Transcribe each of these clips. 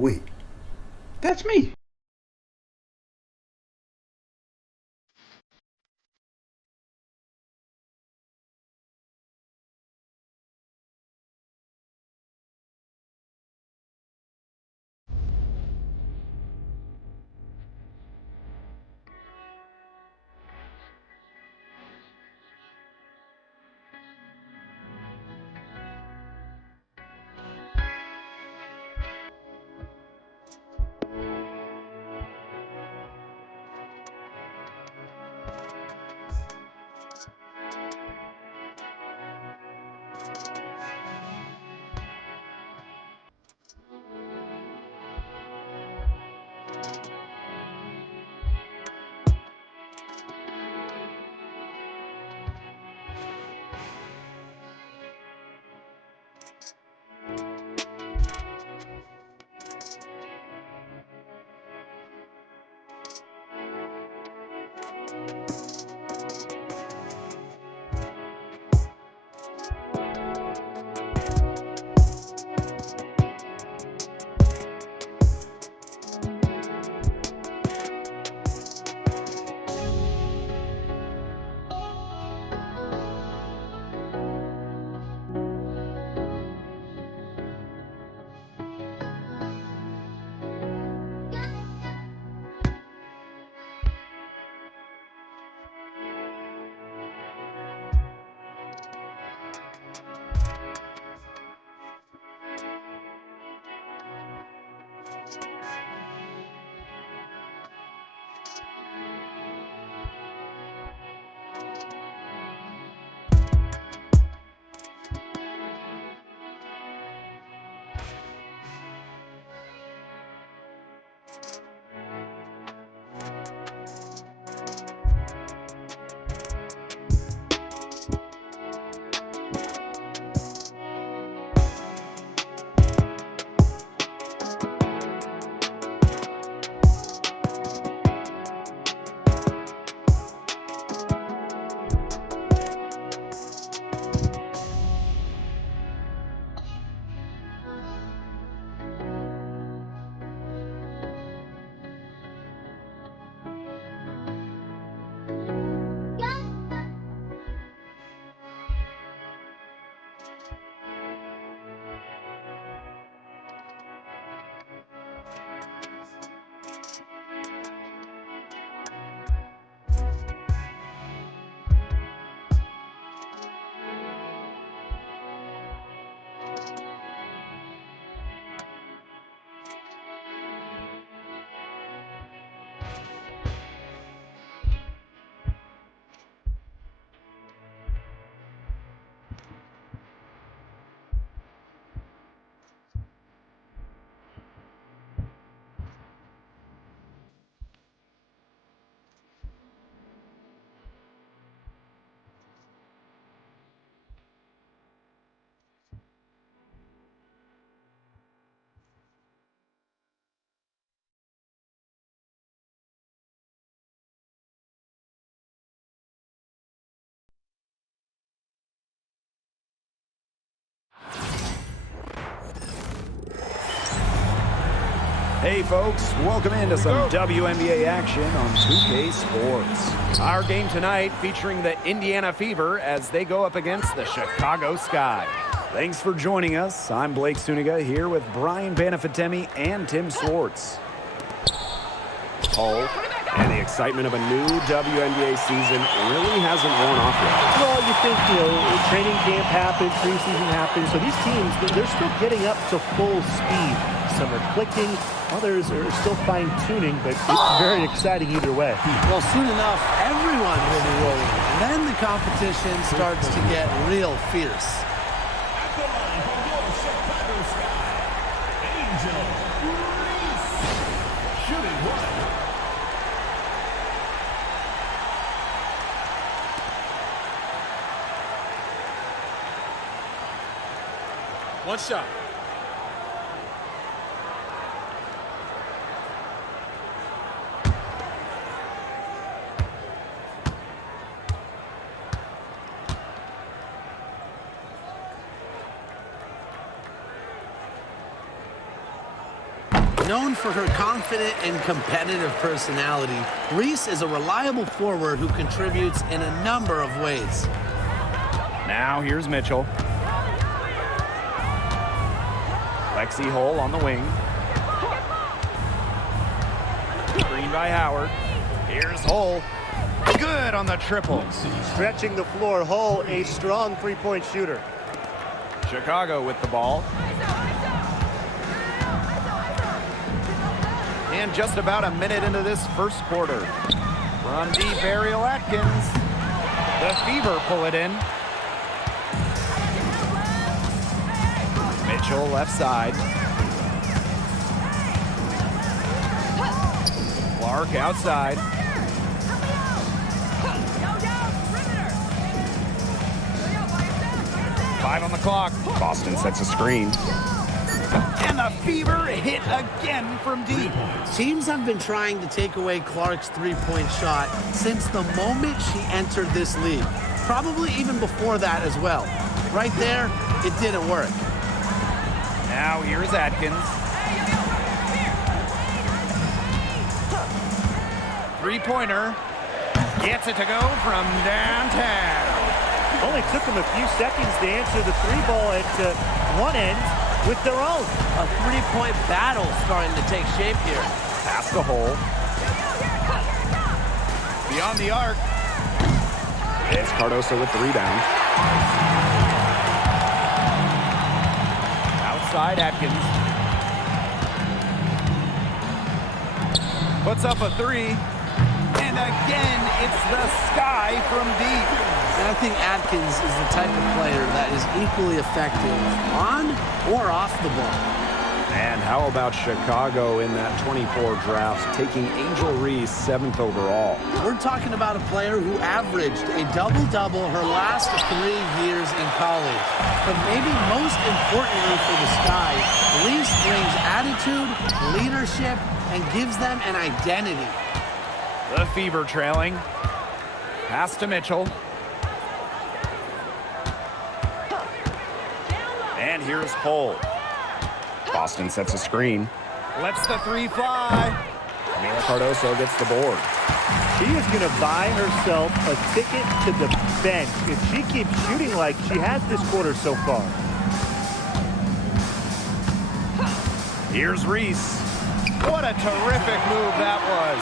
wait. That's me. Hey folks, welcome into some WNBA action on 2K Sports. Our game tonight featuring the Indiana Fever as they go up against the Chicago Sky. Thanks for joining us. I'm Blake Suniga here with Brian Banafitemi and Tim Swartz. Oh, and the excitement of a new WNBA season really hasn't worn off yet. Well, you think, training camp happened, preseason happened, so these teams, they're still getting up to full speed. Some are clicking, others are still fine-tuning, but it's very exciting either way. Well, soon enough, everyone will be rolling. And then the competition starts to get real fierce. At the line for your Chicago Sky, Angel Reese. Shooting one. One shot. Known for her confident and competitive personality, Reese is a reliable forward who contributes in a number of ways. Now here's Mitchell. Lexi Hull on the wing. Screen by Howard. Here's Hull. Good on the triple. Stretching the floor, Hull, a strong three-point shooter. Chicago with the ball. And just about a minute into this first quarter. From deep, Ariel Atkins. The Fever pull it in. Mitchell left side. Clark outside. Five on the clock. Boston sets a screen. And the Fever hit again from deep. Teams have been trying to take away Clark's three-point shot since the moment she entered this league. Probably even before that as well. Right there, it didn't work. Now here's Atkins. Three-pointer. Gets it to go from downtown. Only took them a few seconds to answer the three ball at one end with their own. A three-point battle starting to take shape here. Pass the hole. Beyond the arc. It's Cardoso with the rebound. Outside Atkins. Puts up a three. And again, it's the sky from deep. And I think Atkins is the type of player that is equally effective on or off the ball. And how about Chicago in that 24 draft, taking Angel Reese 7th overall? We're talking about a player who averaged a double-double her last 3 years in college. But maybe most importantly for the Sky, Reese brings attitude, leadership, and gives them an identity. The Fever trailing. Pass to Mitchell. And here's Hull. Boston sets a screen. Lets the three fly. Mila Cardoso gets the board. She is going to buy herself a ticket to the bench if she keeps shooting like she has this quarter so far. Here's Reese. What a terrific move that was.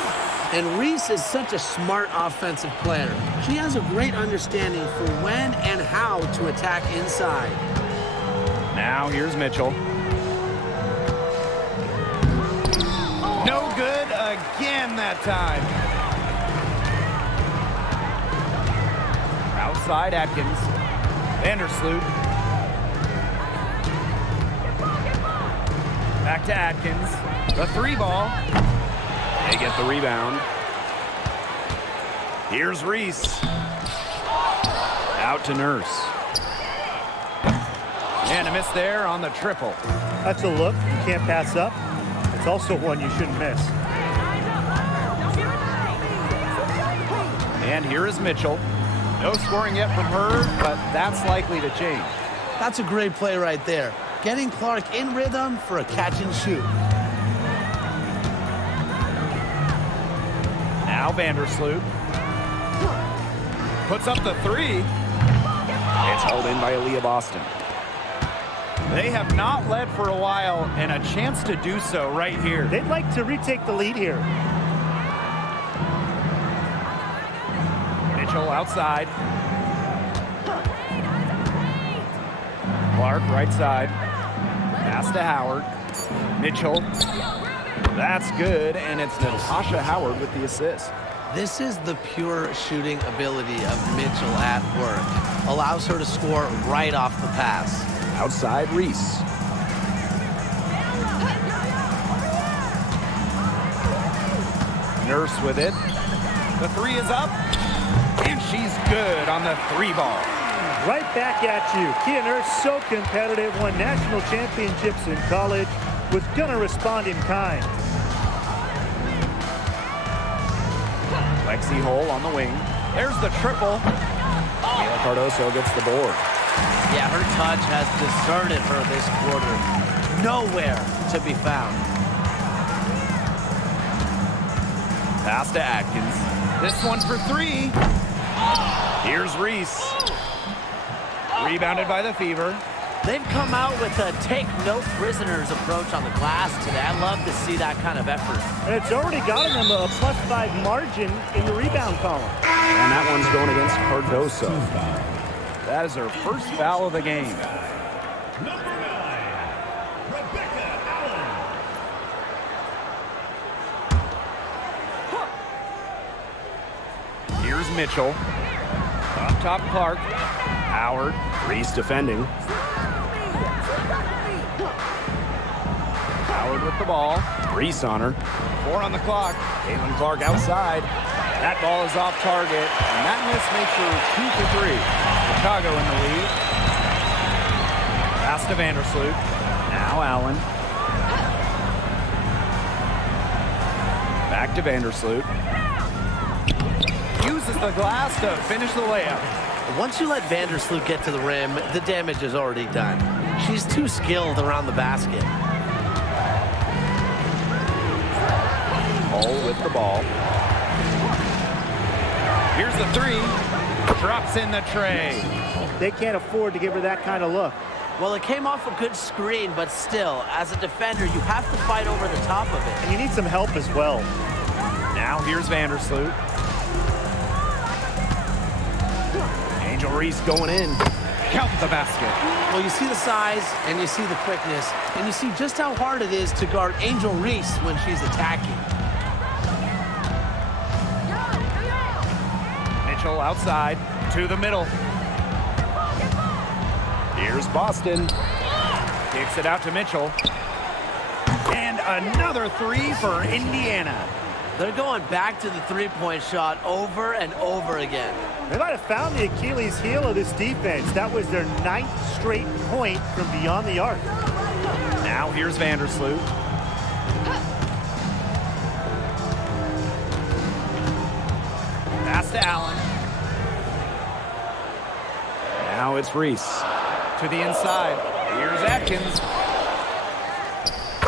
And Reese is such a smart offensive player. She has a great understanding for when and how to attack inside. Now here's Mitchell. No good again that time. Outside Atkins. Vandersloot. Back to Atkins. The three ball. They get the rebound. Here's Reese. Out to Nurse. And a miss there on the triple. That's a look you can't pass up. It's also one you shouldn't miss. And here is Mitchell. No scoring yet from her, but that's likely to change. That's a great play right there. Getting Clark in rhythm for a catch and shoot. Now Vandersloot. Puts up the three. It's hauled in by Aaliyah Boston. They have not led for a while, and a chance to do so right here. They'd like to retake the lead here. Mitchell outside. Clark right side. Pass to Howard. Mitchell. That's good, and it's Natasha Howard with the assist. This is the pure shooting ability of Mitchell at work. Allows her to score right off the pass. Outside Reese. Nurse with it. The three is up, and she's good on the three ball. Right back at you. Kia Nurse, so competitive, won national championships in college, was going to respond in kind. Lexi Hull on the wing. There's the triple. Mila Cardoso gets the board. Yeah, her touch has deserted her this quarter. Nowhere to be found. Pass to Atkins. This one for three. Here's Reese. Rebounded by the Fever. They've come out with a take no prisoners approach on the glass today. I love to see that kind of effort. And it's already gotten them a +5 margin in the rebound column. And that one's going against Cardoso. That is her first foul of the game. Number 9, Rebecca Allen. Here's Mitchell. Up top, Clark. Howard. Reese defending. Howard with the ball. Reese on her. 4 on the clock. Caitlin Clark outside. That ball is off target, and that miss makes her 2 for 3. Chicago in the lead. Pass to Vandersloot. Now Allen. Back to Vandersloot. Uses the glass to finish the layup. Once you let Vandersloot get to the rim, the damage is already done. She's too skilled around the basket. Hull with the ball. Here's the three. Drops in the tray. They can't afford to give her that kind of look. Well, it came off a good screen, but still, as a defender, you have to fight over the top of it. And you need some help as well. Now here's Vandersloot. Angel Reese going in. Count the basket. Well, you see the size and you see the quickness and you see just how hard it is to guard Angel Reese when she's attacking. Mitchell outside to the middle. Here's Boston. Kicks it out to Mitchell. And another three for Indiana. They're going back to the three-point shot over and over again. They might have found the Achilles heel of this defense. That was their 9th straight point from beyond the arc. Now here's Vandersloot. Pass to Allen. Now it's Reese. To the inside. Here's Atkins.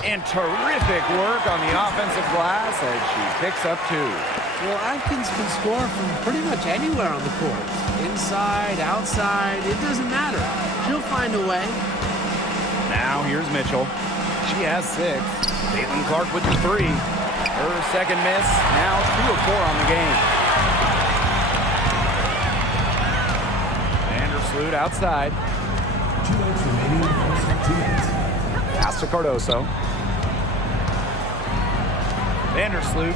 And terrific work on the offensive glass as she picks up 2. Well, Atkins can score from pretty much anywhere on the court. Inside, outside, it doesn't matter. She'll find a way. Now here's Mitchell. She has 6. Caitlin Clark with the 3. Her second miss. Now 2 of 4 on the game. Vandersloot outside. 2 minutes remaining in the first 2 minutes. Pass to Cardoso. Vandersloot.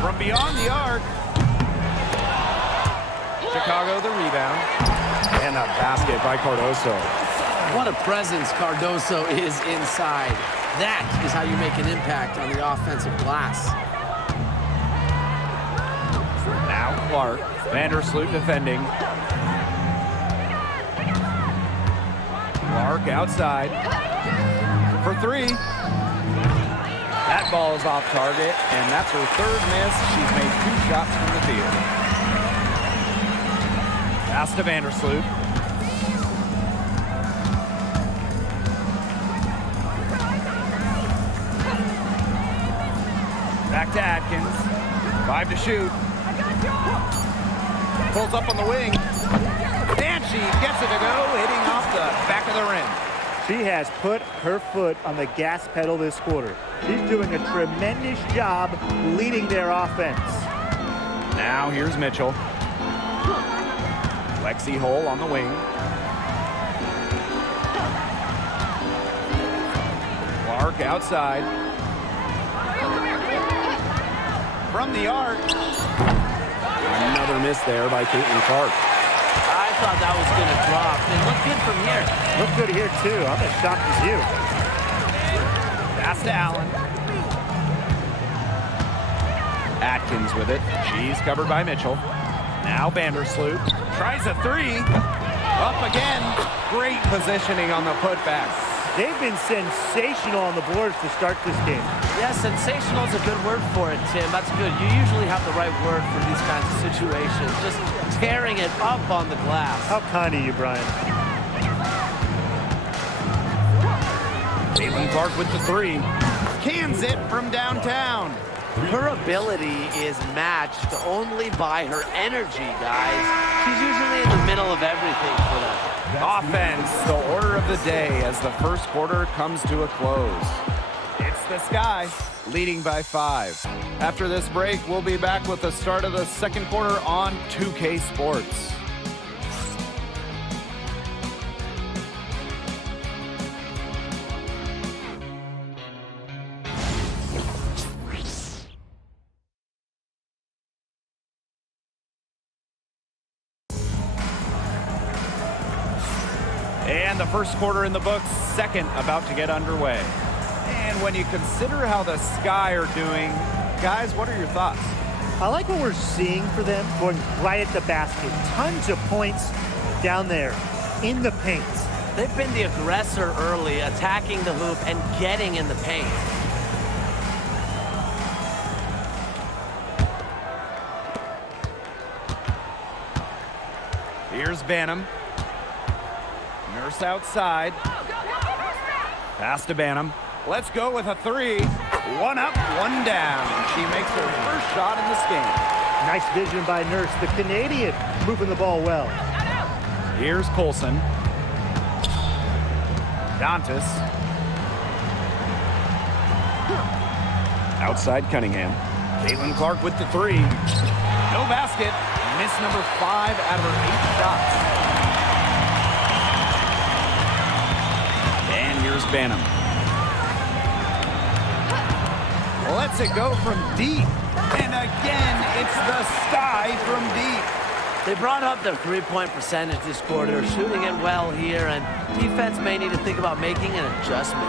From beyond the arc. Chicago the rebound. And a basket by Cardoso. What a presence Cardoso is inside. That is how you make an impact on the offensive glass. Now Clark. Vandersloot defending. Clark outside. For 3. That ball is off target, and that's her 3rd miss. She's made 2 shots from the field. Pass to Vandersloot. Back to Atkins. 5 to shoot. Pulls up on the wing. And she gets it to go, hitting off the back of the rim. She has put her foot on the gas pedal this quarter. She's doing a tremendous job leading their offense. Now here's Mitchell. Lexi Hull on the wing. Clark outside. From the arc. Another miss there by Caitlin Clark. I thought that was going to drop. They look good from here. Look good here, too. I'm as shocked as you. Pass to Allen. Atkins with it. She's covered by Mitchell. Now Vandersloot. Tries a 3. Up again. Great positioning on the putback. They've been sensational on the boards to start this game. Yeah, sensational is a good word for it, Tim. That's good. You usually have the right word for these kinds of situations. Just tearing it up on the glass. How kind of you, Brian. Caitlin Clark with the 3. cans it from downtown. Her ability is matched only by her energy, guys. She's usually in the middle of everything for them. Offense, the order of the day as the first quarter comes to a close. It's the Sky leading by 5. After this break, we'll be back with the start of the second quarter on 2K Sports. And the first quarter in the books, second about to get underway. And when you consider how the Sky are doing, guys, what are your thoughts? I like what we're seeing for them, going right at the basket. Tons of points down there in the paint. They've been the aggressor early, attacking the hoop and getting in the paint. Here's Banham. Nurse outside. Pass to Banham. Let's go with a 3. One up, one down. She makes her first shot in this game. Nice vision by Nurse, the Canadian, moving the ball well. Here's Colson. Dantas. Outside Cunningham. Caitlin Clark with the 3. No basket. Miss number 5 out of her 8 shots. And here's Banham. Lets it go from deep. And again, it's the Sky from deep. They brought up their three-point percentage this quarter, shooting it well here, and defense may need to think about making an adjustment.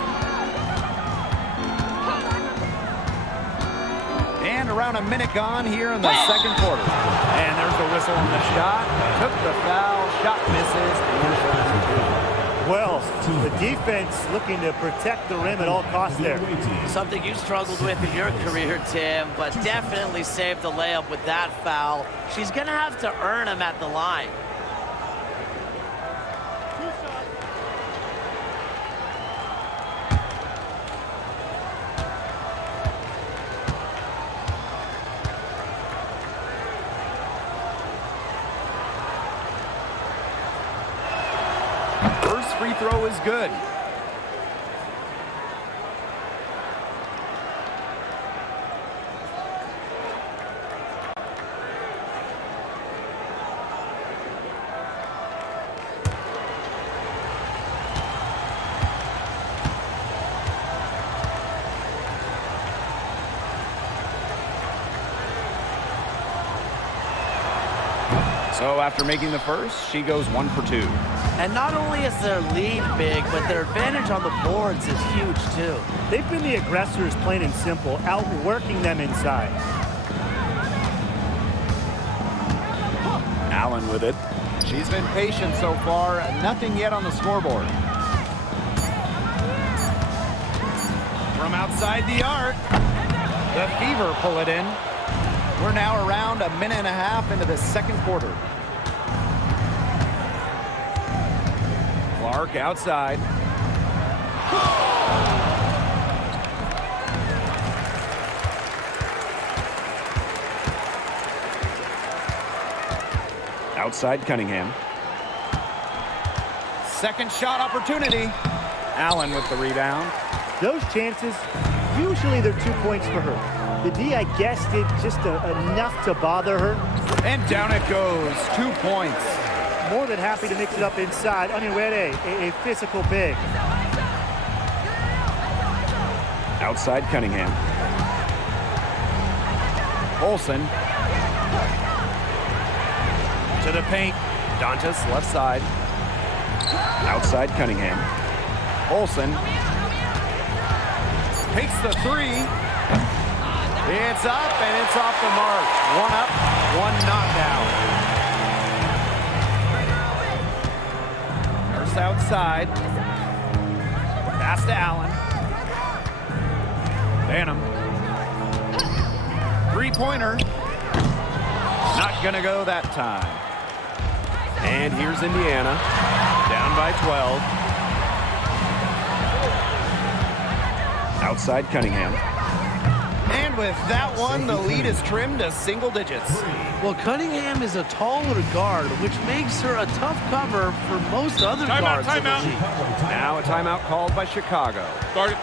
And around a minute gone here in the second quarter. And there's the whistle on the shot. Took the foul. Shot misses. And Well, the defense looking to protect the rim at all costs there. Something you struggled with in your career, Tim, but definitely saved the layup with that foul. She's going to have to earn him at the line. free throw is good. So after making the first, she goes 1 for 2. And not only is their lead big, but their advantage on the boards is huge too. They've been the aggressors, plain and simple, outworking them inside. Allen with it. She's been patient so far, nothing yet on the scoreboard. From outside the arc, the Fever pull it in. We're now around a minute and a half into the second quarter. Clark outside. Outside Cunningham. Second shot opportunity. Allen with the rebound. Those chances, usually they're 2 points for her. The D, I guess, did just enough to bother her. And down it goes, 2 points. More than happy to mix it up inside. Onywere, a physical big. Outside Cunningham. Olsen. To the paint. Dantas left side. Outside Cunningham. Olsen. Takes the three. It's up and it's off the mark. One up, one knockdown. Nurse outside. Pass to Allen. Banham. Three-pointer. Not gonna go that time. And here's Indiana. Down by 12. outside Cunningham. And with that one, the lead is trimmed to single digits. Well, Cunningham is a taller guard, which makes her a tough cover for most other guards in the league. Now a timeout called by Chicago. Guard it.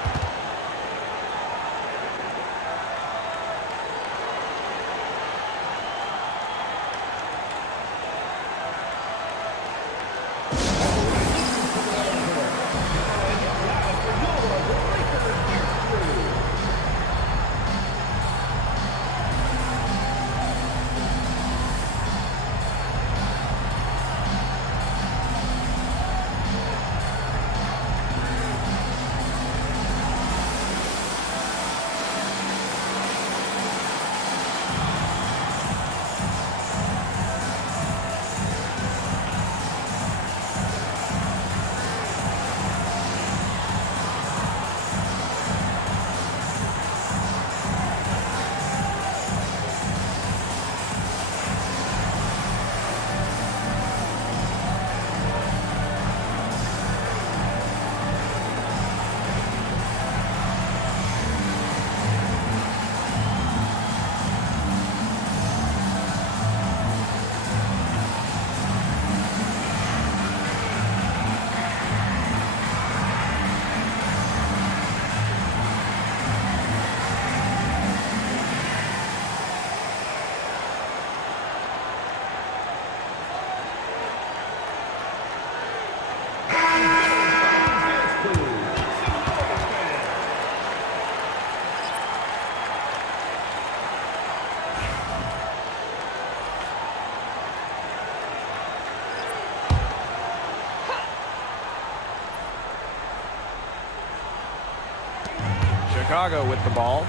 Chicago with the ball.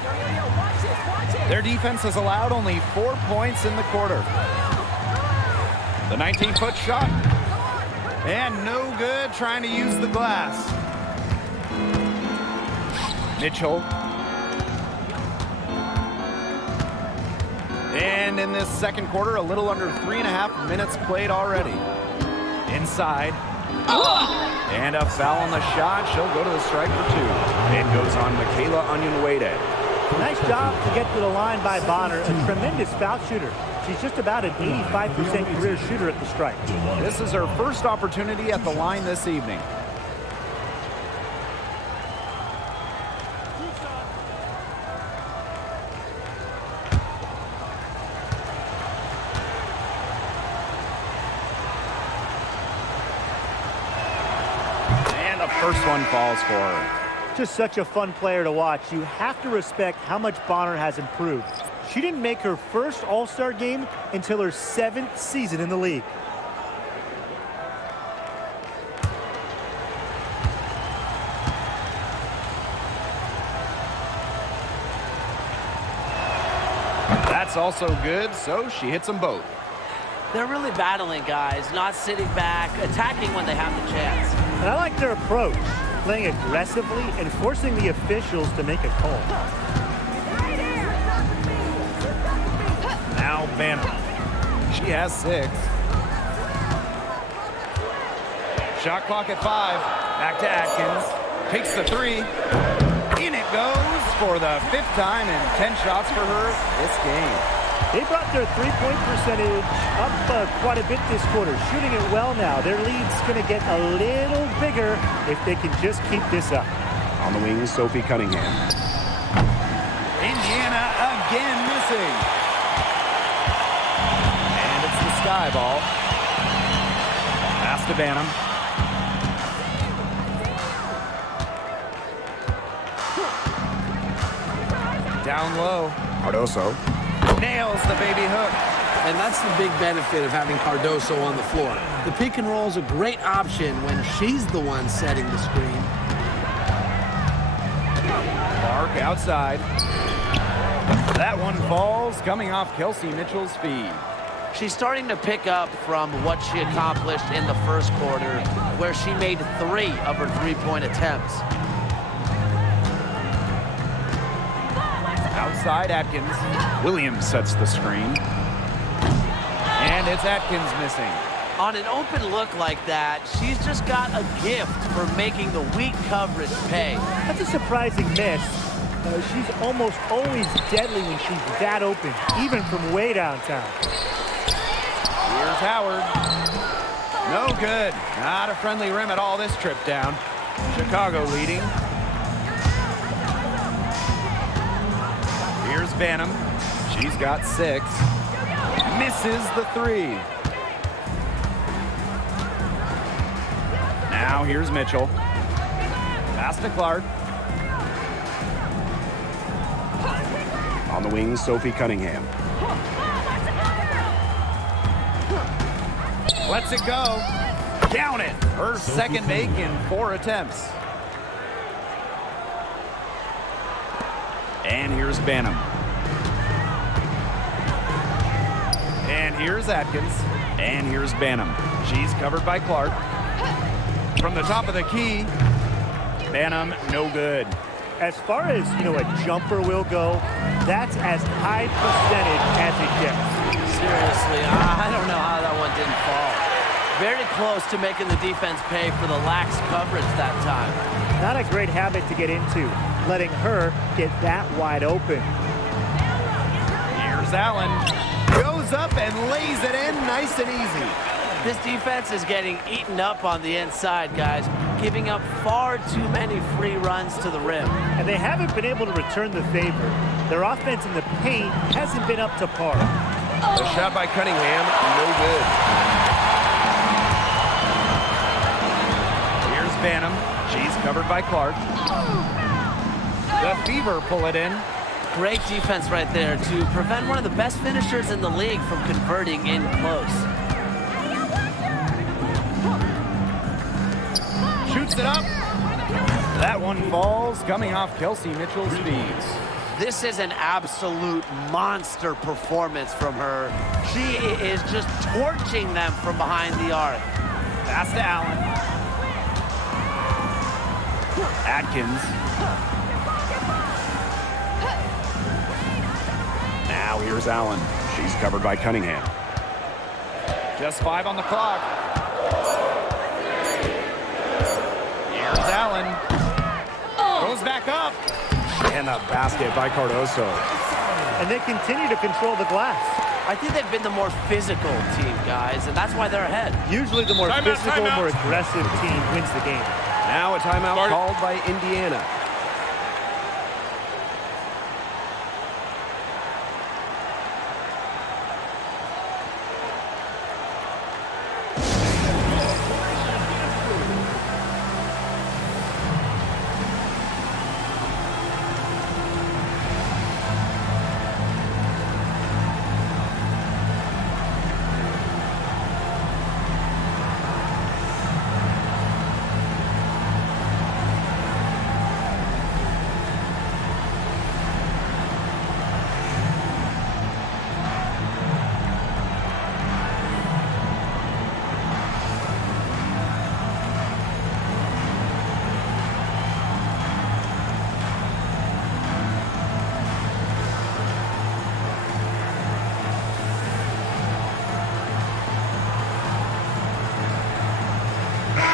Their defense has allowed only 4 points in the quarter. The 19-foot shot. And no good, trying to use the glass. Mitchell. And in this second quarter, a little under 3.5 minutes played already. Inside. And a foul on the shot. She'll go to the strike for 2. It goes on Michaela Onyenwede. Nice job to get to the line by Bonner. A tremendous foul shooter. She's just about an 85% career shooter at the strike. This is her first opportunity at the line this evening. And the first one falls for her. Just such a fun player to watch. You have to respect how much Bonner has improved. She didn't make her first All-Star game until her 7th season in the league. That's also good, so she hits them both. They're really battling, guys, not sitting back, attacking when they have the chance. And I like their approach, playing aggressively and forcing the officials to make a call. Now Banner. She has 6. Shot clock at 5. Back to Atkins. Takes the 3. In it goes for the 5th time and 10 shots for her this game. They brought their three-point percentage up quite a bit this quarter, shooting it well now. Their lead's going to get a little bigger if they can just keep this up. On the wing, Sophie Cunningham. Indiana again missing. And it's the sky ball. Pass to Banham. Down low. Cardoso nails the baby hook. And that's the big benefit of having Cardoso on the floor. The pick and roll is a great option when she's the one setting the screen. Clark outside. That one falls, coming off Kelsey Mitchell's feed. She's starting to pick up from what she accomplished in the first quarter, where she made 3 of her three-point attempts. Outside Atkins. Williams sets the screen. And it's Atkins missing. On an open look like that, she's just got a gift for making the weak coverage pay. That's a surprising miss. She's almost always deadly when she's that open, even from way downtown. Here's Howard. No good. Not a friendly rim at all this trip down. Chicago leading. Here's Banham. She's got 6. Misses the 3. Now here's Mitchell. Pass to Clark. On the wings, Sophie Cunningham. Lets it go. Down it. Her second make in 4 attempts. And here's Banham. And here's Atkins. And here's Banham. She's covered by Clark. From the top of the key, Banham, no good. As far as, a jumper will go, that's as high percentage as it gets. Seriously, I don't know how that one didn't fall. Very close to making the defense pay for the lax coverage that time. Not a great habit to get into, letting her get that wide open. Here's Allen. Goes up and lays it in nice and easy. This defense is getting eaten up on the inside, guys, giving up far too many free runs to the rim. And they haven't been able to return the favor. Their offense in the paint hasn't been up to par. The shot by Cunningham, no good. Here's Banham. She's covered by Clark. The Fever pull it in. Great defense right there to prevent one of the best finishers in the league from converting in close. Shoots it up. That one falls, coming off Kelsey Mitchell's feeds. This is an absolute monster performance from her. She is just torching them from behind the arc. Pass to Allen. Atkins. Now here's Allen. She's covered by Cunningham. Just 5 on the clock. Here's Allen. Goes back up. And the basket by Cardoso. And they continue to control the glass. I think they've been the more physical team, guys, and that's why they're ahead. Usually the more physical, more aggressive team wins the game. Now a timeout called by Indiana.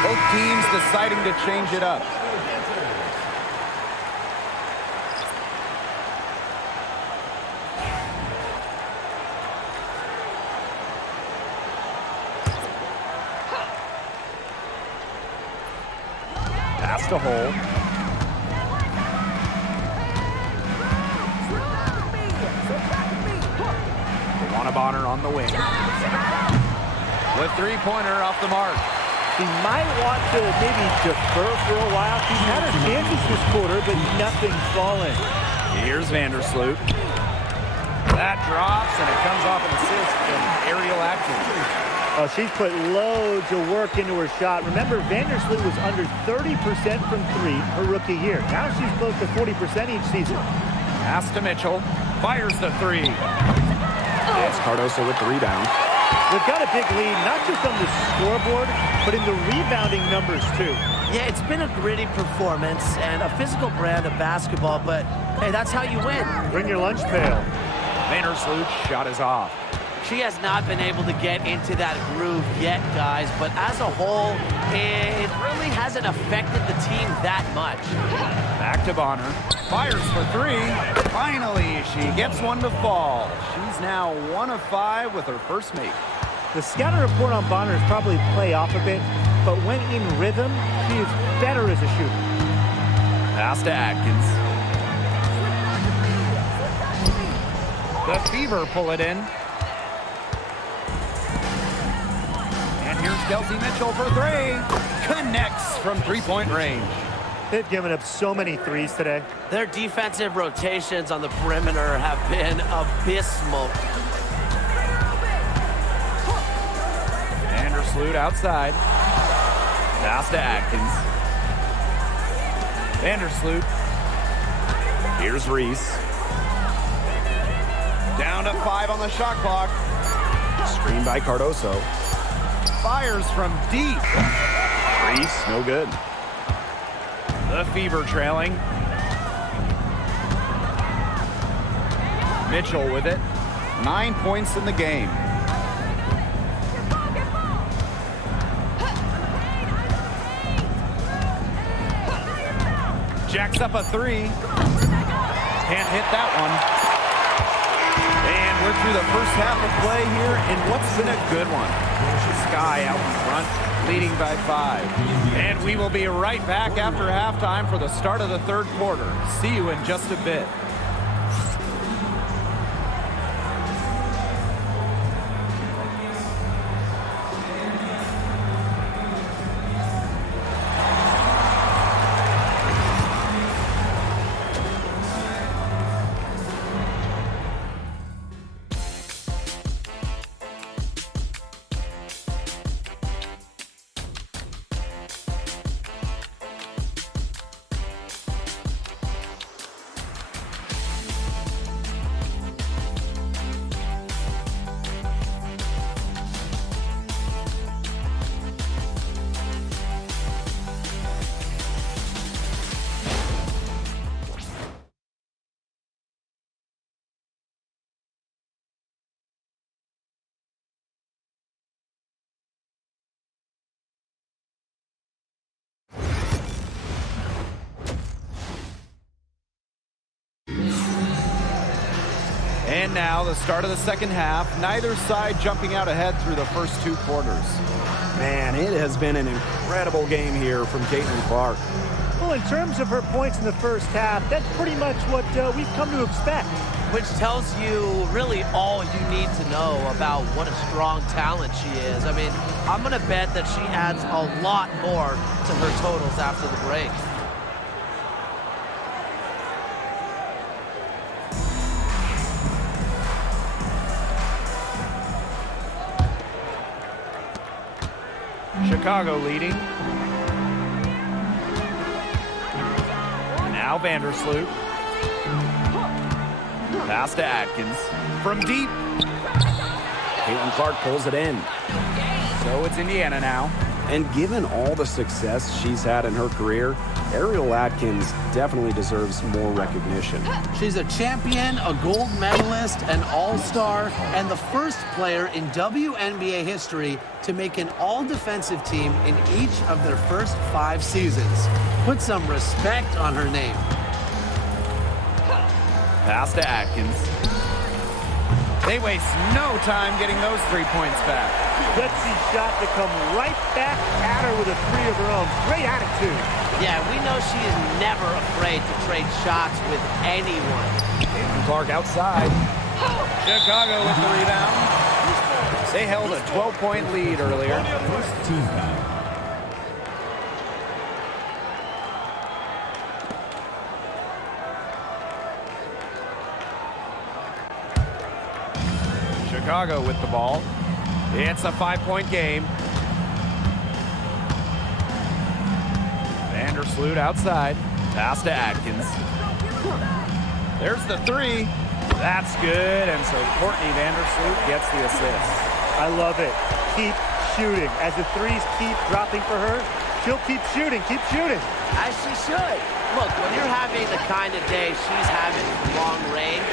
Both teams deciding to change it up. Pass to Hole. Luana Bonner on the wing. The three-pointer off the mark. He might want to maybe defer for a while. He's had her chances this quarter, but nothing's falling. Here's Vandersloot. That drops, and it comes off an assist from Ariel Atkins. Oh, she's put loads of work into her shot. Remember, Vandersloot was under 30% from 3 her rookie year. Now she's close to 40% each season. Pass to Mitchell. Fires the 3. It's Cardoso with the rebound. They've got a big lead, not just on the scoreboard, but in the rebounding numbers, too. Yeah, it's been a gritty performance and a physical brand of basketball, but hey, that's how you win. Bring your lunch pail. Vandersloot's shot is off. She has not been able to get into that groove yet, guys, but as a whole, it really hasn't affected the team that much. Back to Bonner. Fires for three. Finally, she gets one to fall. She's now 1 of 5 with her first make. The scouting report on Bonner is probably play off a bit, but when in rhythm, she is better as a shooter. Pass to Atkins. The Fever pull it in. And here's Kelsey Mitchell for three. Connects from three-point range. They've given up so many threes today. Their defensive rotations on the perimeter have been abysmal. Vandersloot outside. Pass to Atkins. Vandersloot. Here's Reese. Down to 5 on the shot clock. Screen by Cardoso. Fires from deep. Reese, no good. The Fever trailing. Mitchell with it. 9 points in the game. Jacks up a three. Can't hit that one. And we're through the first half of play here in what's been a good one. Sky out in front, leading by 5. And we will be right back after halftime for the start of the third quarter. See you in just a bit. And now the start of the second half. Neither side jumping out ahead through the first 2 quarters. Man, it has been an incredible game here from Caitlin Clark. Well, in terms of her points in the first half, that's pretty much what we've come to expect. Which tells you really all you need to know about what a strong talent she is. I mean, I'm going to bet that she adds a lot more to her totals after the break. Chicago leading. Now Vandersloot. Pass to Atkins. From deep. Caitlin Clark pulls it in. So it's Indiana now. And given all the success she's had in her career, Ariel Atkins definitely deserves more recognition. She's a champion, a gold medalist, an all-star, and the first player in WNBA history to make an all-defensive team in each of their first 5 seasons. Put some respect on her name. Pass to Atkins. They waste no time getting those 3 points back. Gutsy shot to come right back at her with a 3 of her own. Great attitude. Yeah, we know she is never afraid to trade shots with anyone. Caitlin Clark outside. Chicago with the rebound. They held a 12-point lead earlier. Chicago with the ball. It's a 5-point game. Vandersloot outside. Pass to Atkins. There's the 3. That's good. And so Courtney Vandersloot gets the assist. I love it. Keep shooting. As the threes keep dropping for her, she'll keep shooting. Keep shooting. As she should. Look, when you're having the kind of day she's having from long range,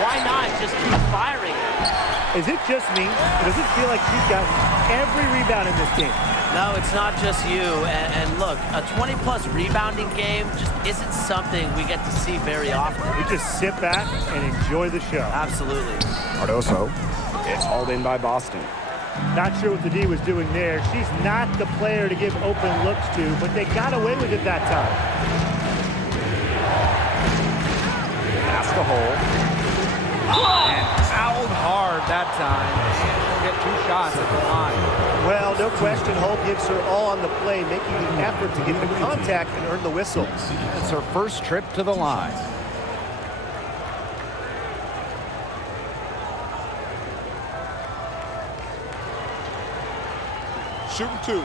Why not just keep firing it? Is it just me? Or does it feel like she's got every rebound in this game? No, it's not just you. And look, a 20-plus rebounding game just isn't something we get to see very often. We just sit back and enjoy the show. Absolutely. Cardoso. It's hauled in by Boston. Not sure what the D was doing there. She's not the player to give open looks to, but they got away with it that time. Pass to Hole. And fouled hard that time. And she'll get 2 shots at the line. Well, no question, Hull gives her all on the play, making the effort to get the contact and earn the whistle. It's her first trip to the line. Shooting 2.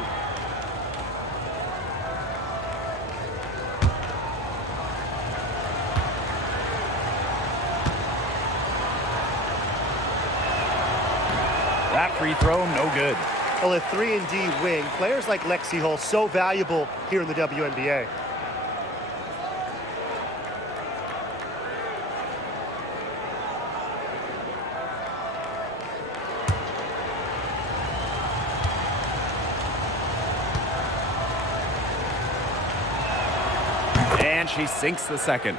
That free throw, no good. Well, a 3-and-D wing, players like Lexi Hull so valuable here in the WNBA. And she sinks the second.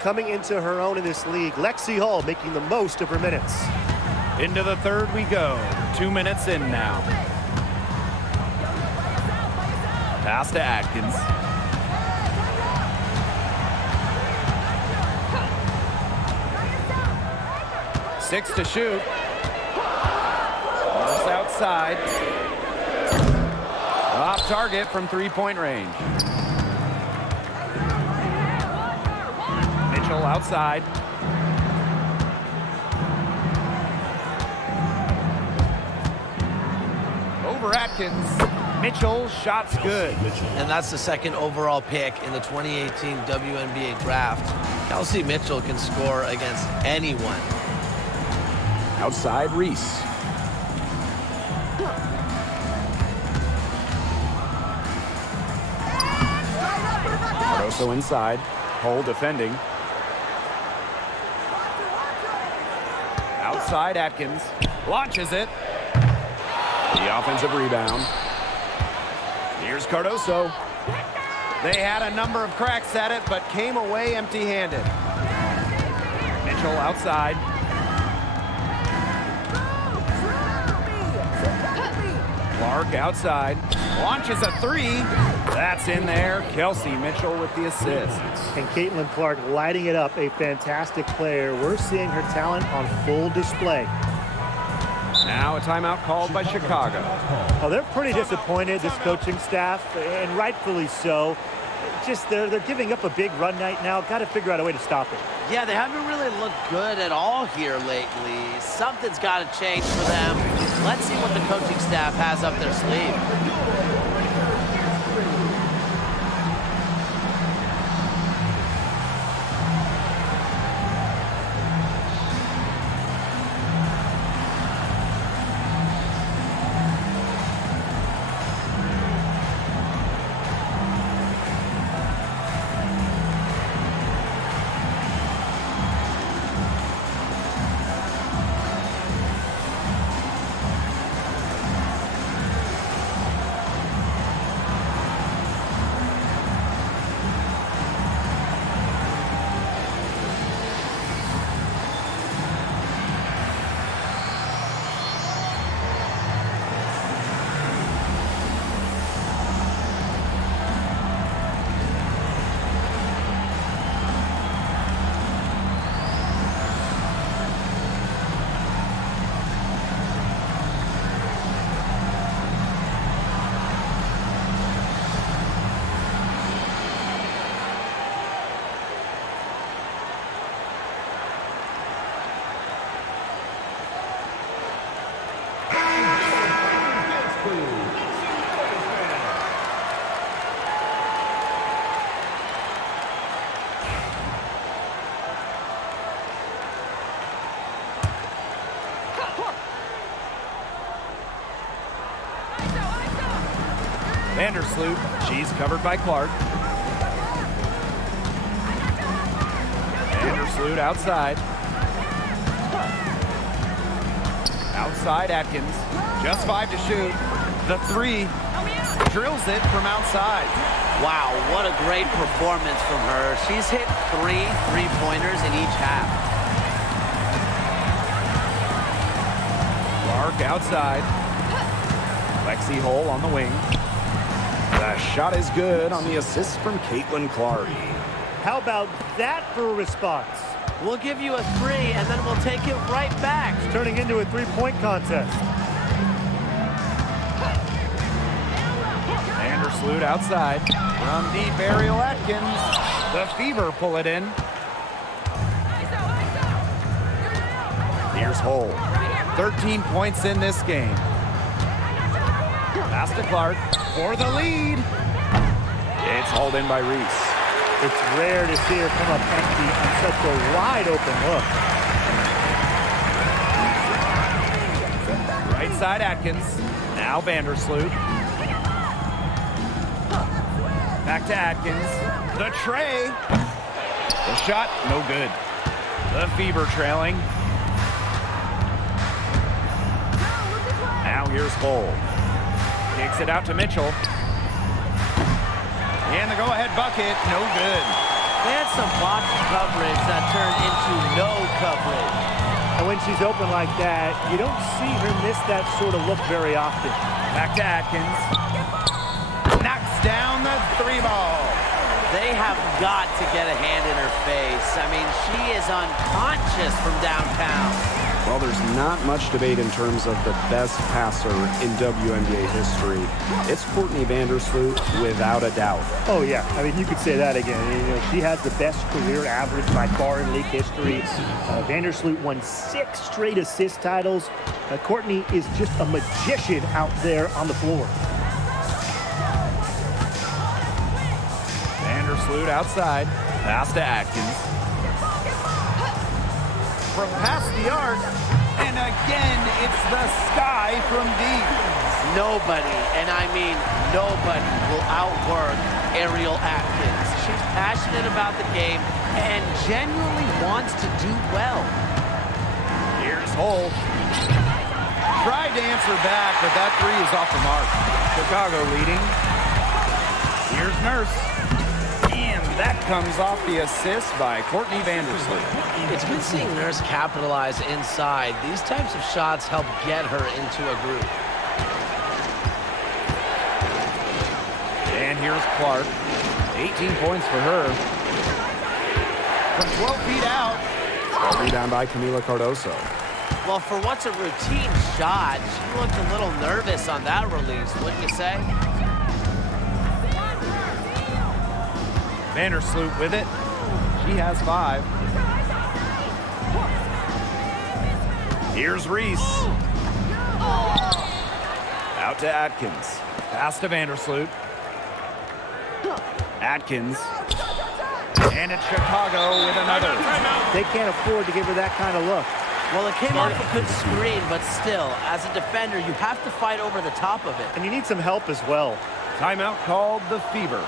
Coming into her own in this league, Lexi Hull making the most of her minutes. Into the third we go. 2 minutes in now. Pass to Atkins. Six to shoot. Morse outside. Off target from 3-point range. Mitchell outside. Over Atkins. Mitchell, shots good. And that's the second overall pick in the 2018 WNBA draft. Kelsey Mitchell can score against anyone. Outside, Reese. Cardoso inside. Hull defending. Outside Atkins. Launches it. The offensive rebound. Here's Cardoso. They had a number of cracks at it, but came away empty-handed. Mitchell outside. Clark outside. Launches a 3. That's in there. Kelsey Mitchell with the assist. And Caitlin Clark lighting it up, a fantastic player. We're seeing her talent on full display. Now a timeout called by Chicago. Oh, they're pretty disappointed, this coaching staff, and rightfully so. Just they're giving up a big run night now. Got to figure out a way to stop it. Yeah, they haven't really looked good at all here lately. Something's got to change for them. Let's see what the coaching staff has up their sleeve. Vandersloot, she's covered by Clark. Vandersloot outside. Outside Atkins, just 5 to shoot. The 3, drills it from outside. Wow, what a great performance from her. She's hit 3 3-pointers in each half. Clark outside. Lexi Hull on the wing. The shot is good on the assist from Caitlin Clark. How about that for a response? We'll give you a 3, and then we'll take it right back. It's turning into a three-point contest. Vandersloot outside. From deep, Ariel Atkins. The Fever pull it in. Here's Hull. 13 points in this game. Pass to Clark for the lead. It's hauled in by Reese. It's rare to see her come up empty on such a wide-open look. Right side Atkins. Now Vandersloot. Back to Atkins. The tray. The shot, no good. The Fever trailing. Now here's Hull. Kicks it out to Mitchell. And the go-ahead bucket, no good. They had some box coverage that turned into no coverage. And when she's open like that, you don't see her miss that sort of look very often. Back to Atkins. Knocks down the 3-ball. They have got to get a hand in her face. I mean, she is unconscious from downtown. Well, there's not much debate in terms of the best passer in WNBA history. It's Courtney Vandersloot, without a doubt. Oh, yeah. I mean, you could say that again. You know, she has the best career average by far in league history. Vandersloot won 6 straight assist titles. Courtney is just a magician out there on the floor. Vandersloot outside. Pass to Atkins. From past the arc, and again, it's the sky from deep. Nobody, and I mean nobody, will outwork Ariel Atkins. She's passionate about the game and genuinely wants to do well. Here's Hull. Tried to answer back, but that 3 is off the mark. Chicago leading. Here's Nurse. And that comes off the assist by Courtney Vandersloot. It's good seeing Nurse capitalize inside. These types of shots help get her into a group. And here's Clark. 18 points for her. From 12 feet out. A rebound by Camila Cardoso. Well, for what's a routine shot, she looked a little nervous on that release, wouldn't you say? Vandersloot with it. She has 5. Here's Reese. Out to Atkins. Pass to Vandersloot. Atkins. And it's Chicago with another. They can't afford to give her that kind of look. Well, it came off a good screen, but still, as a defender, you have to fight over the top of it. And you need some help as well. Timeout called the Fever.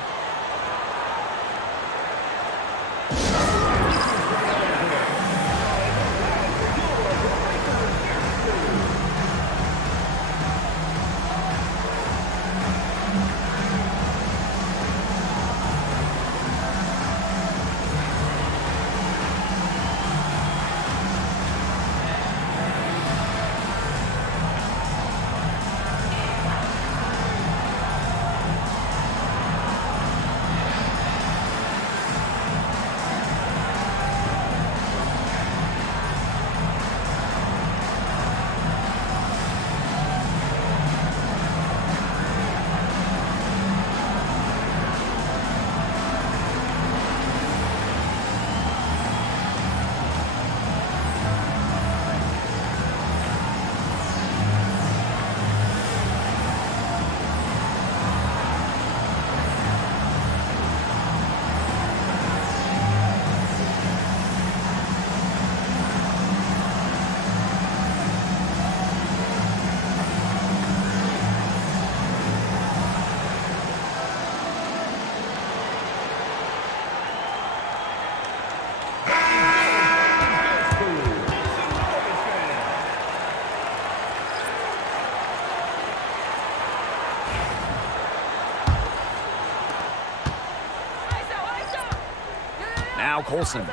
Colson.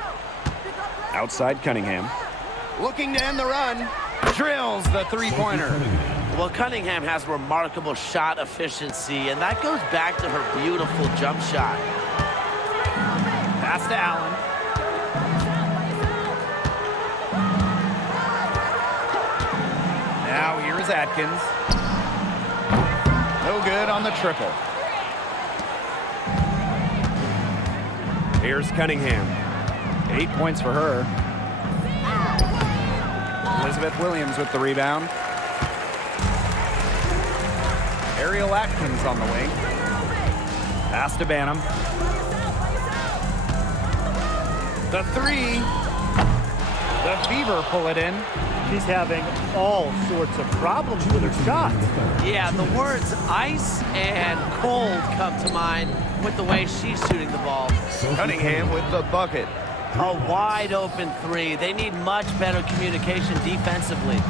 Outside Cunningham. Looking to end the run. Drills the three-pointer. Well, Cunningham has remarkable shot efficiency, and that goes back to her beautiful jump shot. Pass to Allen. Now here's Atkins. No good on the triple. Here's Cunningham. 8 points for her. Elizabeth Williams with the rebound. Ariel Atkins on the wing. Pass to Banham. The three. The Fever pull it in. She's having all sorts of problems with her shot. Yeah, the words ice and cold come to mind with the way she's shooting the ball. Cunningham with the bucket. A wide open three. They need much better communication defensively.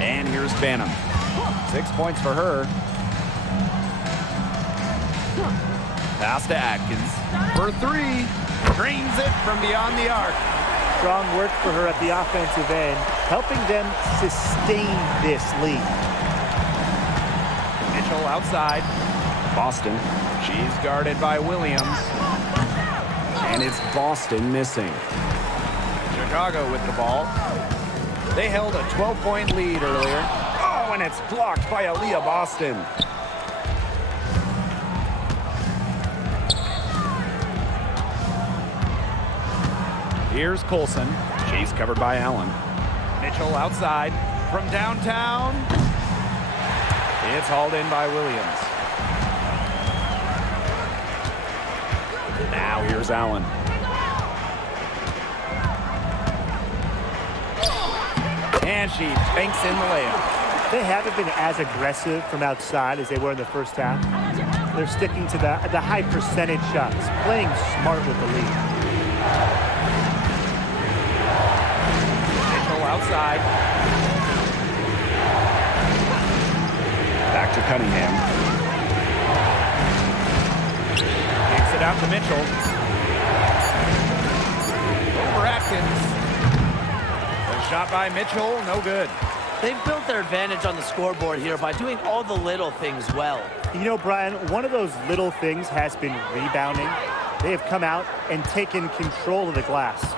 And here's Banham. 6 points for her. Pass to Atkins. For three. Drains it from beyond the arc. Strong work for her at the offensive end, helping them sustain this lead. Mitchell outside. Boston. She's guarded by Williams. And it's Boston missing. Chicago with the ball. They held a 12-point lead earlier. Oh, and it's blocked by Aaliyah Boston. Here's Colson. She's covered by Allen. Mitchell outside. From downtown. It's hauled in by Williams. Now here's Allen. And she banks in the layup. They haven't been as aggressive from outside as they were in the first half. They're sticking to the high percentage shots, playing smart with the lead. Outside. Back to Cunningham. Kicks it out to Mitchell. Over Atkins. A shot by Mitchell, no good. They've built their advantage on the scoreboard here by doing all the little things well. You know, Brian, one of those little things has been rebounding. They have come out and taken control of the glass.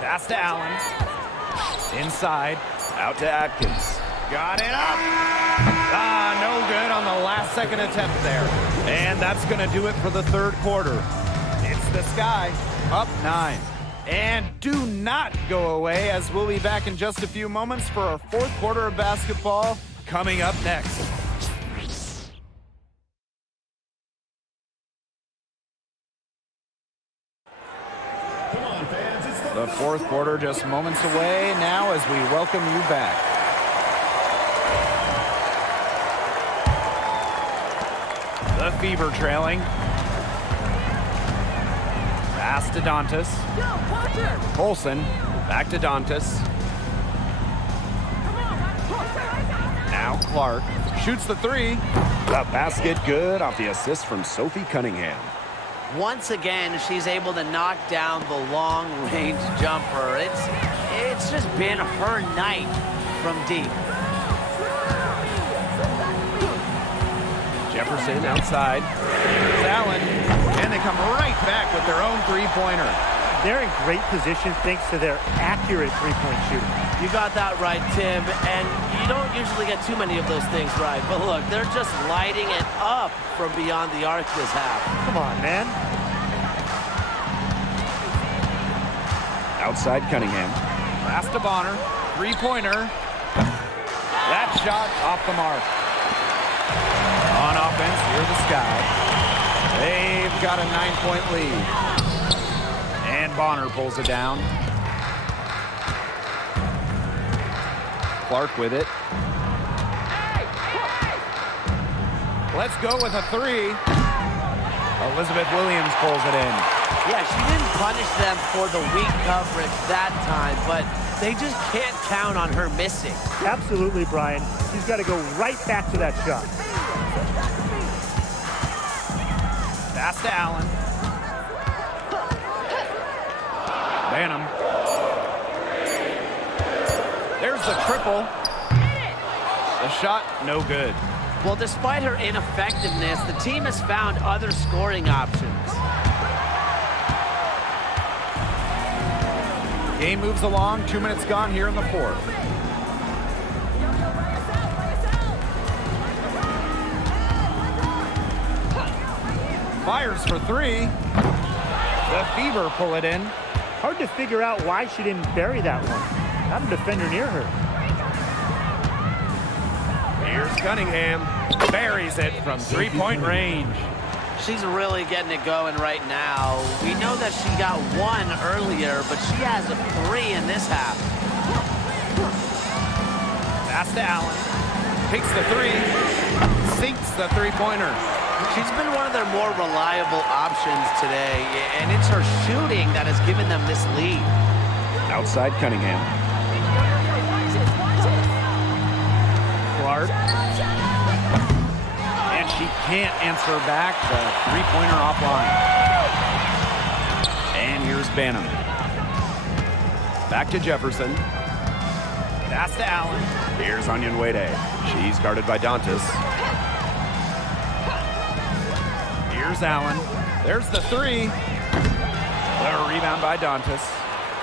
Pass to Allen. Inside. Out to Atkins. Got it up. No good on the last second attempt there. And that's going to do it for the third quarter. It's the Sky up 9. And do not go away, as we'll be back in just a few moments for our fourth quarter of basketball coming up next. The fourth quarter just moments away now as we welcome you back. The Fever trailing. Pass to Dantas. Colson. Back to Dantas. Now Clark. Shoots the three. The basket good off the assist from Sophie Cunningham. Once again, she's able to knock down the long-range jumper. It's just been her night from deep. Jefferson outside. Here's Allen. And they come right back with their own three-pointer. They're in great position thanks to their accurate three-point shooting. You got that right, Tim. And you don't usually get too many of those things right. But look, they're just lighting it up from beyond the arc this half. Come on, man. Outside Cunningham. Pass to Bonner. Three-pointer. That shot off the mark. On offense, here's the Sky. They've got a 9-point lead. And Bonner pulls it down. Clark with it. Let's go with a three. Elizabeth Williams pulls it in. Yeah, she didn't punish them for the weak coverage that time, but they just can't count on her missing. Absolutely, Brian. She's got to go right back to that shot. Pass to Allen. Bantam. There's the triple. The shot, no good. Well, despite her ineffectiveness, the team has found other scoring options. Game moves along. 2 minutes gone here in the fourth. Fires for three. The Fever pull it in. Hard to figure out why she didn't bury that one. Not a defender near her. Here's Cunningham. Buries it from three-point range. She's really getting it going right now. We know that she got one earlier, but she has a 3 in this half. Pass to Allen. Takes the 3. Sinks the three-pointer. She's been one of their more reliable options today, and it's her shooting that has given them this lead. Outside Cunningham. Clark. And she can't answer back the three-pointer offline. And here's Bantam. Back to Jefferson. Pass to Allen. Here's Onyenwere. She's guarded by Dantas. Here's Allen. There's the 3. The rebound by Dantas.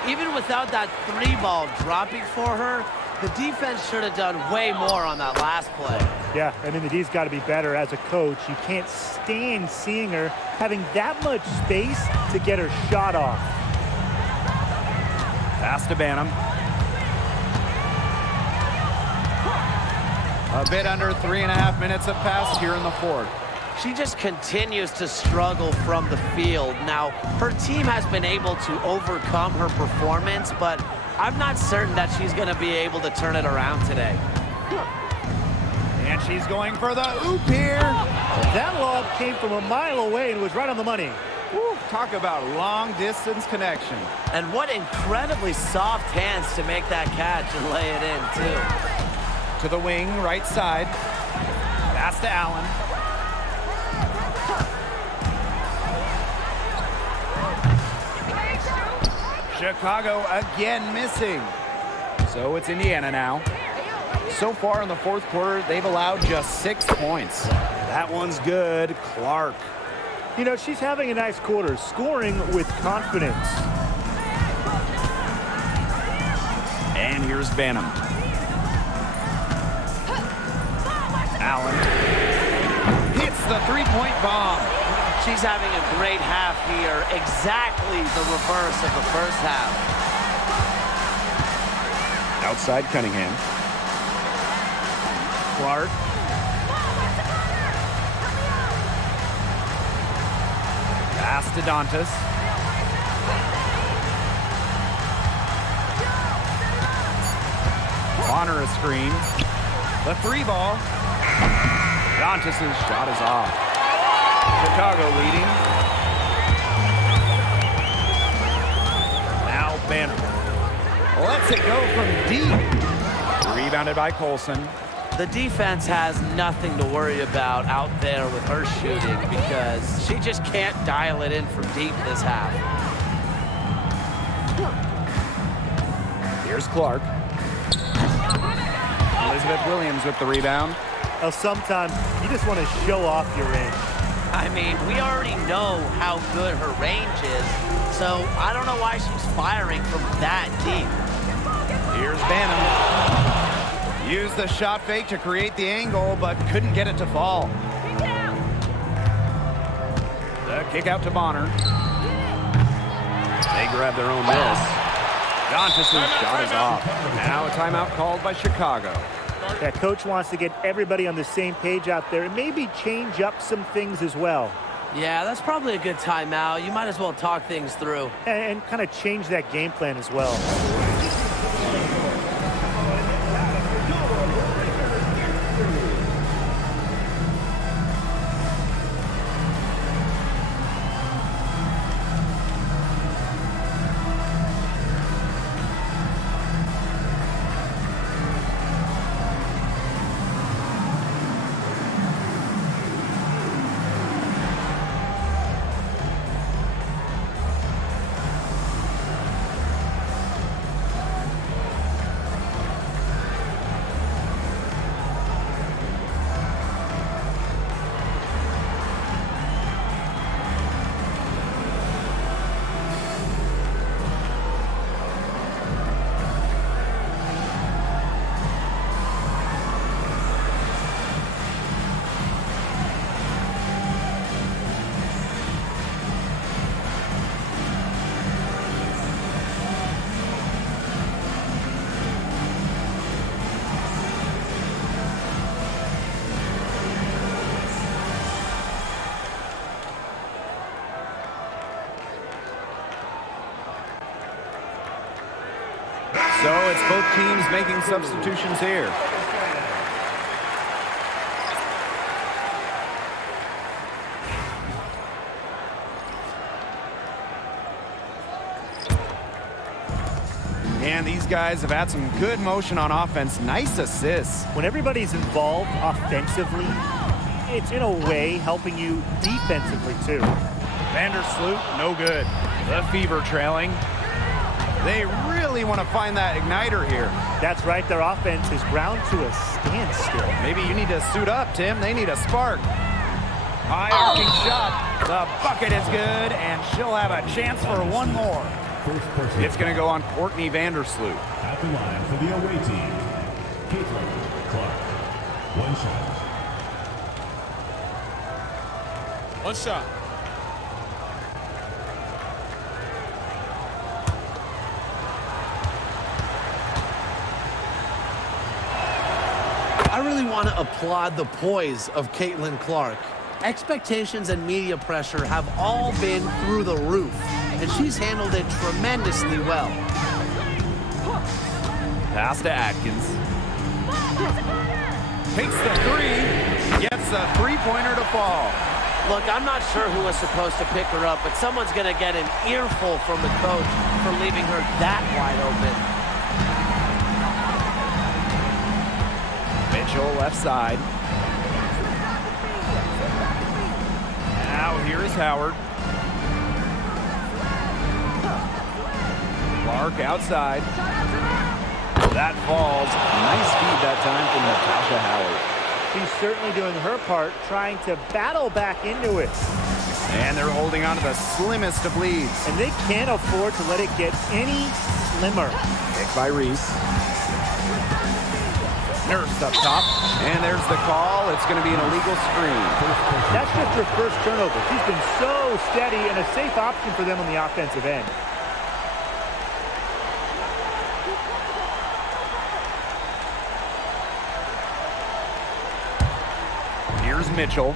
Even without that 3-ball dropping for her, the defense should have done way more on that last play. Yeah, I mean, the D's got to be better as a coach. You can't stand seeing her having that much space to get her shot off. Pass to Bantam. A bit under 3.5 minutes have passed here in the fourth. She just continues to struggle from the field. Now, her team has been able to overcome her performance, but I'm not certain that she's going to be able to turn it around today. And she's going for the oop here. That lob came from a mile away and was right on the money. Woo, talk about long-distance connection. And what incredibly soft hands to make that catch and lay it in, too. To the wing, right side. Pass to Allen. Chicago again missing. So it's Indiana now. So far in the fourth quarter, they've allowed just 6 points. That one's good. Clark. You know, she's having a nice quarter, scoring with confidence. And here's Bantam. Allen hits the three-point bomb. She's having a great half here, exactly the reverse of the first half. Outside Cunningham. Clark. Pass to Dantas. Honor a screen. The 3-ball. Dantas' shot is off. Chicago leading. Now Bantam lets it go from deep. Rebounded by Colson. The defense has nothing to worry about out there with her shooting because she just can't dial it in from deep this half. Here's Clark. Elizabeth Williams with the rebound. Now, sometimes you just want to show off your range. I mean, we already know how good her range is, so I don't know why she's firing from that deep. Here's Bantam. Used the shot fake to create the angle, but couldn't get it to fall. The kick out to Bonner. They grab their own miss. Dantas' shot is off. Now a timeout called by Chicago. That coach wants to get everybody on the same page out there and maybe change up some things as well. Yeah, that's probably a good timeout. You might as well talk things through. And kind of change that game plan as well. So it's both teams making substitutions here. And these guys have had some good motion on offense. Nice assists. When everybody's involved offensively, it's in a way helping you defensively too. Vandersloot, no good. The Fever trailing. They really want to find that igniter here. That's right, their offense is ground to a standstill. Maybe you need to suit up, Tim. They need a spark. High arcing shot. The bucket is good, and she'll have a chance for one more. It's going to go on Courtney Vandersloot. At the line for the away team, Caitlin Clark. One shot. One shot. I really want to applaud the poise of Caitlin Clark. Expectations and media pressure have all been through the roof, and she's handled it tremendously well. Pass to Atkins. Takes the three. Gets a three-pointer to fall. Look, I'm not sure who was supposed to pick her up, but someone's going to get an earful from the coach for leaving her that wide open. Mitchell left side. Now here is Howard. Clark outside. That falls. Nice feed that time from Natasha Howard. She's certainly doing her part, trying to battle back into it. And they're holding on to the slimmest of leads. And they can't afford to let it get any slimmer. Pick by Reese. Nurse up top. And there's the call. It's going to be an illegal screen. That's just her first turnover. She's been so steady and a safe option for them on the offensive end. Here's Mitchell.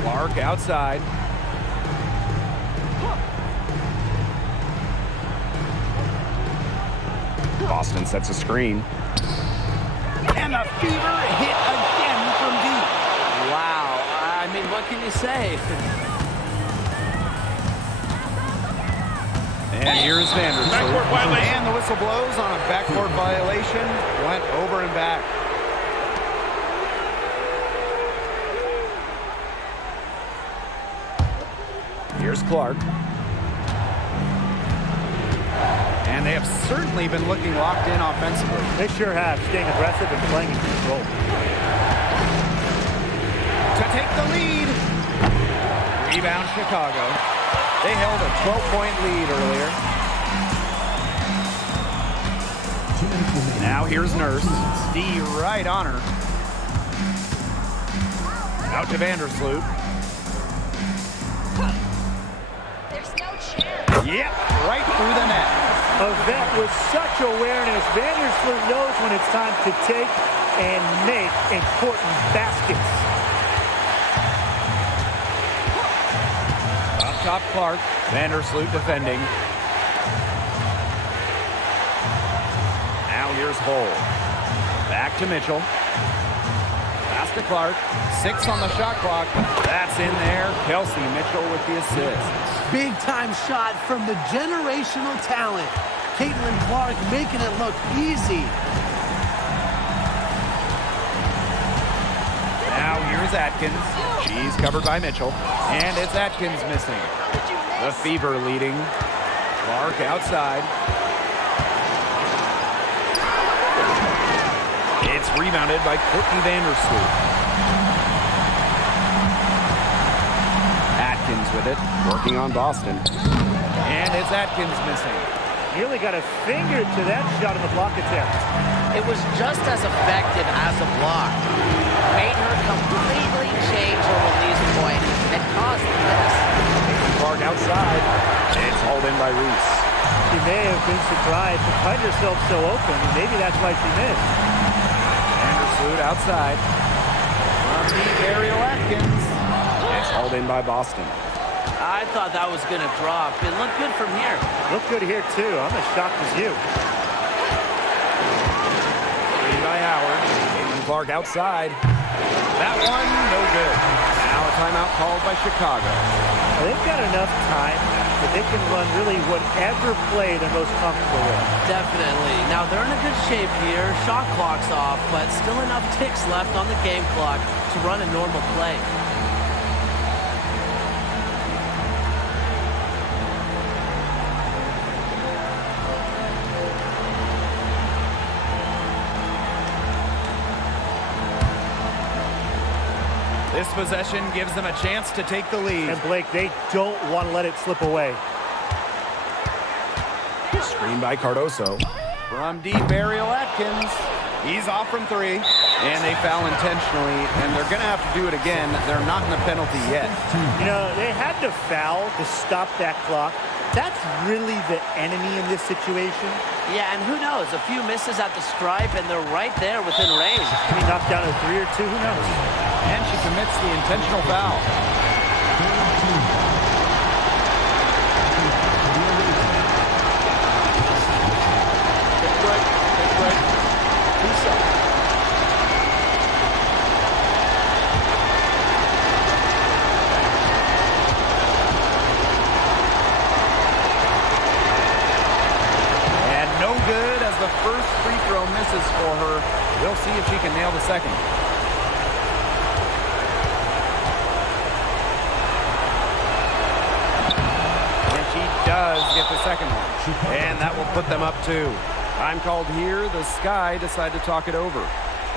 Clark outside. Boston sets a screen. And the Fever hit again from deep. Wow. I mean, what can you say? And here's Vandersloot. Backcourt violation. And the whistle blows on a backcourt violation. Went over and back. Here's Clark. And they have certainly been looking locked in offensively. They sure have, staying aggressive and playing in control. To take the lead. Rebound Chicago. They held a 12-point lead earlier. Now here's Nurse. D right on her. Out to Vandersloot. There's no chance. Yep, right through the net. A vet with such awareness. Vandersloot knows when it's time to take and make important baskets. Up top Clark. Vandersloot defending. Now here's Hull. Back to Mitchell. Pass to Clark. 6 on the shot clock. That's in there. Kelsey Mitchell with the assist. Big time shot from the generational talent. Caitlin Clark making it look easy. Now here's Atkins. She's covered by Mitchell. And it's Atkins missing. The Fever leading. Clark outside. It's rebounded by Courtney Vandersloot. Atkins with it, working on Boston. And it's Atkins missing. Nearly got a finger to that shot on the block attempt. It was just as effective as a block. Made her completely change her release point and caused the miss. Clark outside. It's hauled in by Reese. She may have been surprised to find herself so open, and maybe that's why she missed. Vandersloot outside. From the aerial Atkins. It's hauled in by Boston. I thought that was going to drop. It looked good from here. Looked good here, too. I'm as shocked as you. By Howard. Aiden Clark outside. That one, no good. Now a timeout called by Chicago. They've got enough time that they can run really whatever play they're most comfortable with. Definitely. Now, they're in a good shape here. Shot clock's off, but still enough ticks left on the game clock to run a normal play. This possession gives them a chance to take the lead. And Blake, they don't want to let it slip away. Screen by Cardoso. From deep, Ariel Atkins. He's off from three. And they foul intentionally, and they're going to have to do it again. They're not in the penalty yet. You know, they had to foul to stop that clock. That's really the enemy in this situation. Yeah, and who knows? A few misses at the stripe, and they're right there within range. Can he knock down a 3 or 2? Who knows? And she commits the intentional foul. And no good as the first free throw misses for her. We'll see if she can nail the second. Does get the second one, and that will put them up 2. Time called here. The Sky decide to talk it over.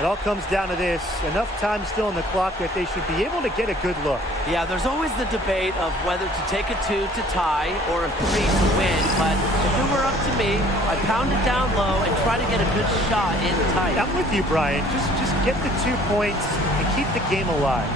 It all comes down to this. Enough time still in the clock that they should be able to get a good look. Yeah, there's always the debate of whether to take a 2 to tie or a 3 to win, but if it were up to me, I'd pound it down low and try to get a good shot in tight. I'm with you, Brian. Just get the 2 points and keep the game alive.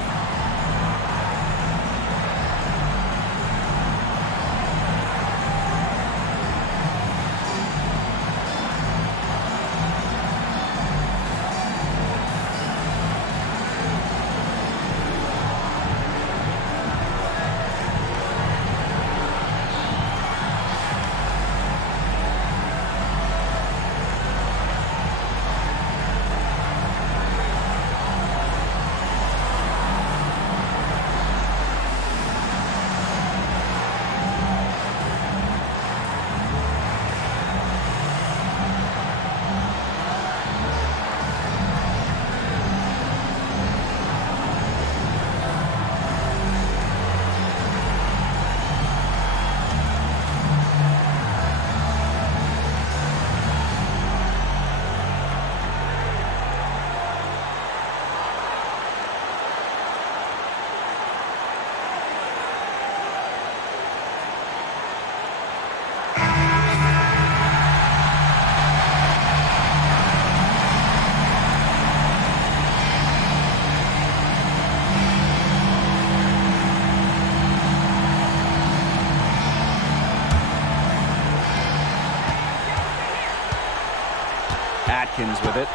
Atkins with it.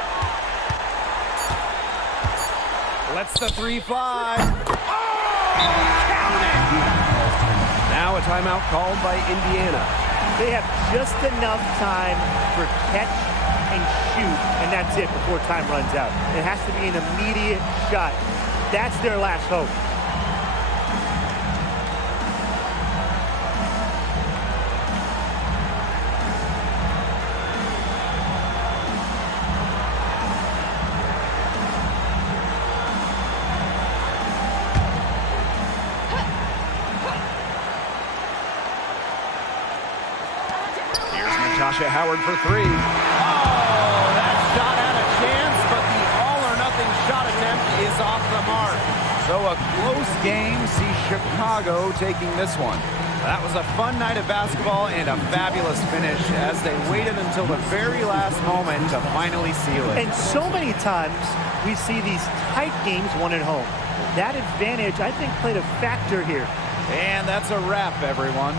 Lets the 3 fly. Oh! Count it! Now a timeout called by Indiana. They have just enough time for catch and shoot, and that's it before time runs out. It has to be an immediate shot. That's their last hope. Tasha Howard for 3. Oh, that shot had a chance, but the all-or-nothing shot attempt is off the mark. So a close game sees Chicago taking this one. That was a fun night of basketball and a fabulous finish as they waited until the very last moment to finally seal it. And so many times we see these tight games won at home. That advantage, I think, played a factor here. And that's a wrap, everyone.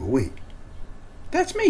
But wait, that's me.